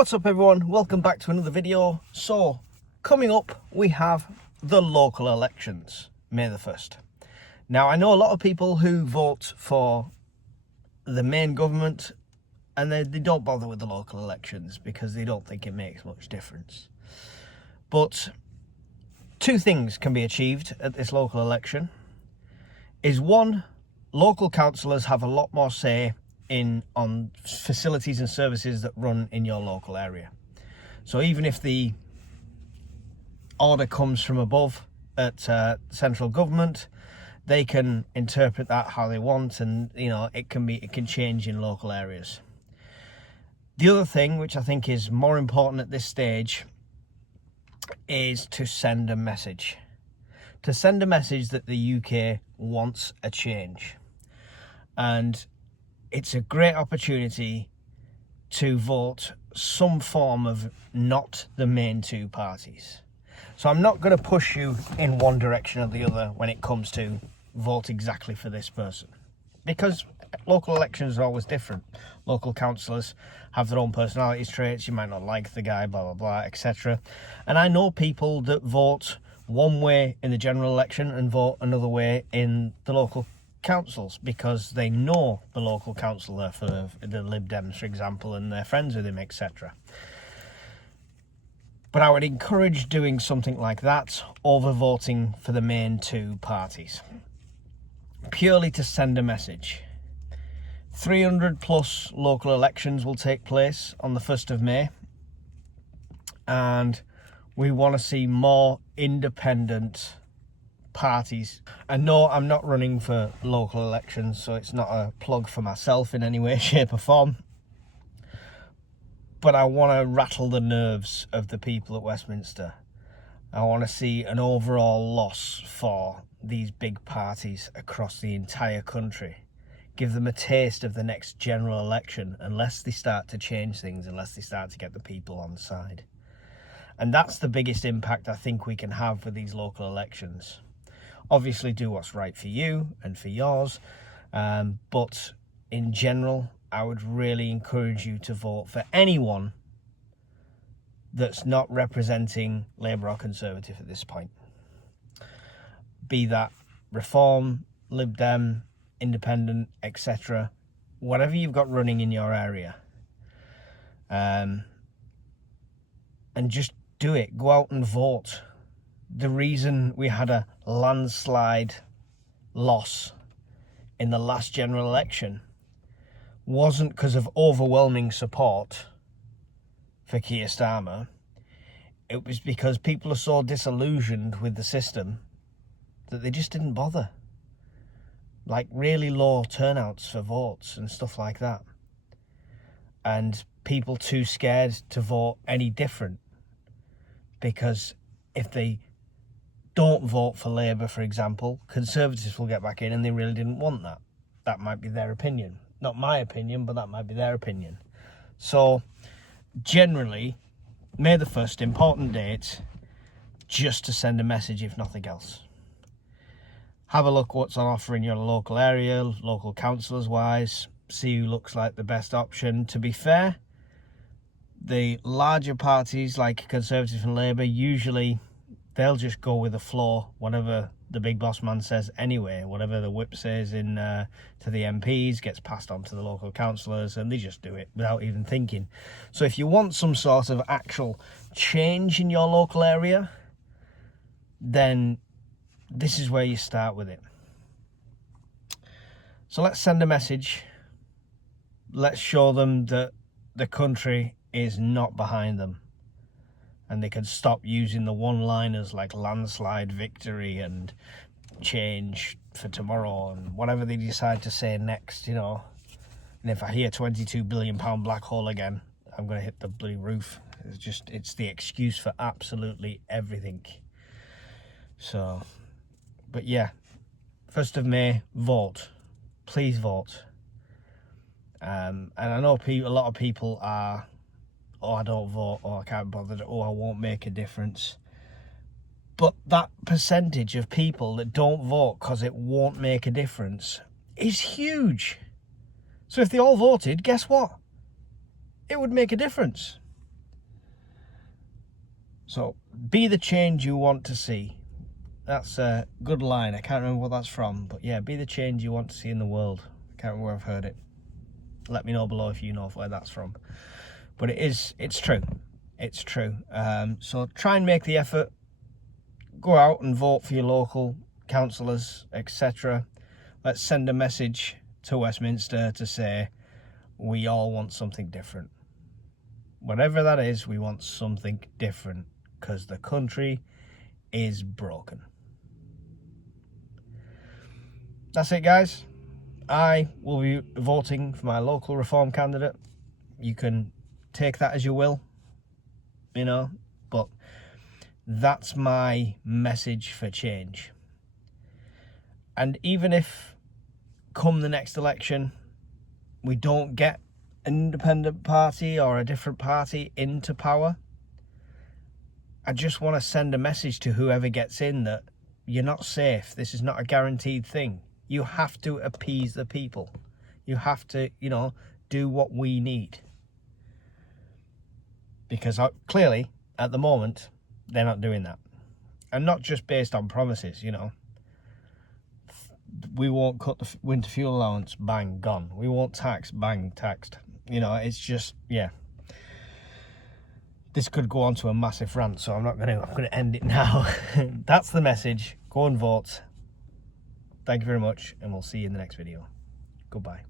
What's up everyone, welcome back to another video. So coming up we have the local elections, May the 1st. Now I know a lot of people who vote for the main government and they don't bother with the local elections because they don't think it makes much difference. But two things can be achieved at this local election. Is one, local councillors have a lot more say on facilities and services that run in your local area. So even if the order comes from above at central government, they can interpret that how they want, and it can change in local areas. The other thing, which I think is more important at this stage, is to send a message. To send a message that the UK wants a change. And it's a great opportunity to vote some form of not the main two parties. So I'm not going to push you in one direction or the other when it comes to vote exactly for this person, because local elections are always different. Local councillors have their own personality traits. You might not like the guy, blah blah blah, etc. And I know people that vote one way in the general election and vote another way in the local councils because they know the local councillor for the Lib Dems, for example, and they're friends with him, etc. But I would encourage doing something like that over voting for the main two parties, purely to send a message. 300 plus local elections will take place on the 1st of May, and we want to see more independent parties. And no, I'm not running for local elections, so it's not a plug for myself in any way, shape or form. But I want to rattle the nerves of the people at Westminster. I want to see an overall loss for these big parties across the entire country. Give them a taste of the next general election unless they start to change things, unless they start to get the people on side. And that's the biggest impact I think we can have with these local elections. Obviously do what's right for you and for yours, but in general I would really encourage you to vote for anyone that's not representing Labour or Conservative at this point. Be that Reform, Lib Dem, Independent, etc. Whatever you've got running in your area. And just do it. Go out and vote. The reason we had a landslide loss in the last general election wasn't because of overwhelming support for Keir Starmer. It was because people are so disillusioned with the system that they just didn't bother. Like really low turnouts for votes and stuff like that. And people too scared to vote any different, because if they don't vote for Labour, for example, Conservatives will get back in, and they really didn't want that. That might be their opinion. Not my opinion, but that might be their opinion. So, generally, May the 1st, important date, just to send a message, if nothing else. Have a look what's on offer in your local area, local councillors wise, see who looks like the best option. To be fair, the larger parties like Conservative and Labour, usually they'll just go with the flow, whatever the big boss man says anyway. Whatever the whip says to the MPs gets passed on to the local councillors, and they just do it without even thinking. So if you want some sort of actual change in your local area, then this is where you start with it. So let's send a message. Let's show them that the country is not behind them, and they can stop using the one-liners like landslide victory and change for tomorrow and whatever they decide to say next, And if I hear £22 billion black hole again, I'm going to hit the bloody roof. It's the excuse for absolutely everything. So, but yeah, 1st of May, vote. Please vote. And I know a lot of people are, oh, I don't vote, or I can't bother, oh, I won't make a difference. But that percentage of people that don't vote because it won't make a difference is huge. So if they all voted, guess what? It would make a difference. So, be the change you want to see. That's a good line. I can't remember what that's from, but yeah, be the change you want to see in the world. I can't remember where I've heard it. Let me know below if you know where that's from. But it's true. It's true. So try and make the effort. Go out and vote for your local councillors, etc. Let's send a message to Westminster to say we all want something different. Whatever that is, we want something different because the country is broken. That's it, guys. I will be voting for my local reform candidate. You can take that as you will, you know, but that's my message for change. And even if come the next election we don't get an independent party or a different party into power, I just want to send a message to whoever gets in that you're not safe. This is not a guaranteed thing. You have to appease the people. You have to, you know, do what we need. Because clearly, at the moment, they're not doing that. And not just based on promises, you know. We won't cut the winter fuel allowance, bang, gone. We won't tax, bang, taxed. You know, it's just, yeah. This could go on to a massive rant, so I'm going to end it now. That's the message. Go and vote. Thank you very much, and we'll see you in the next video. Goodbye.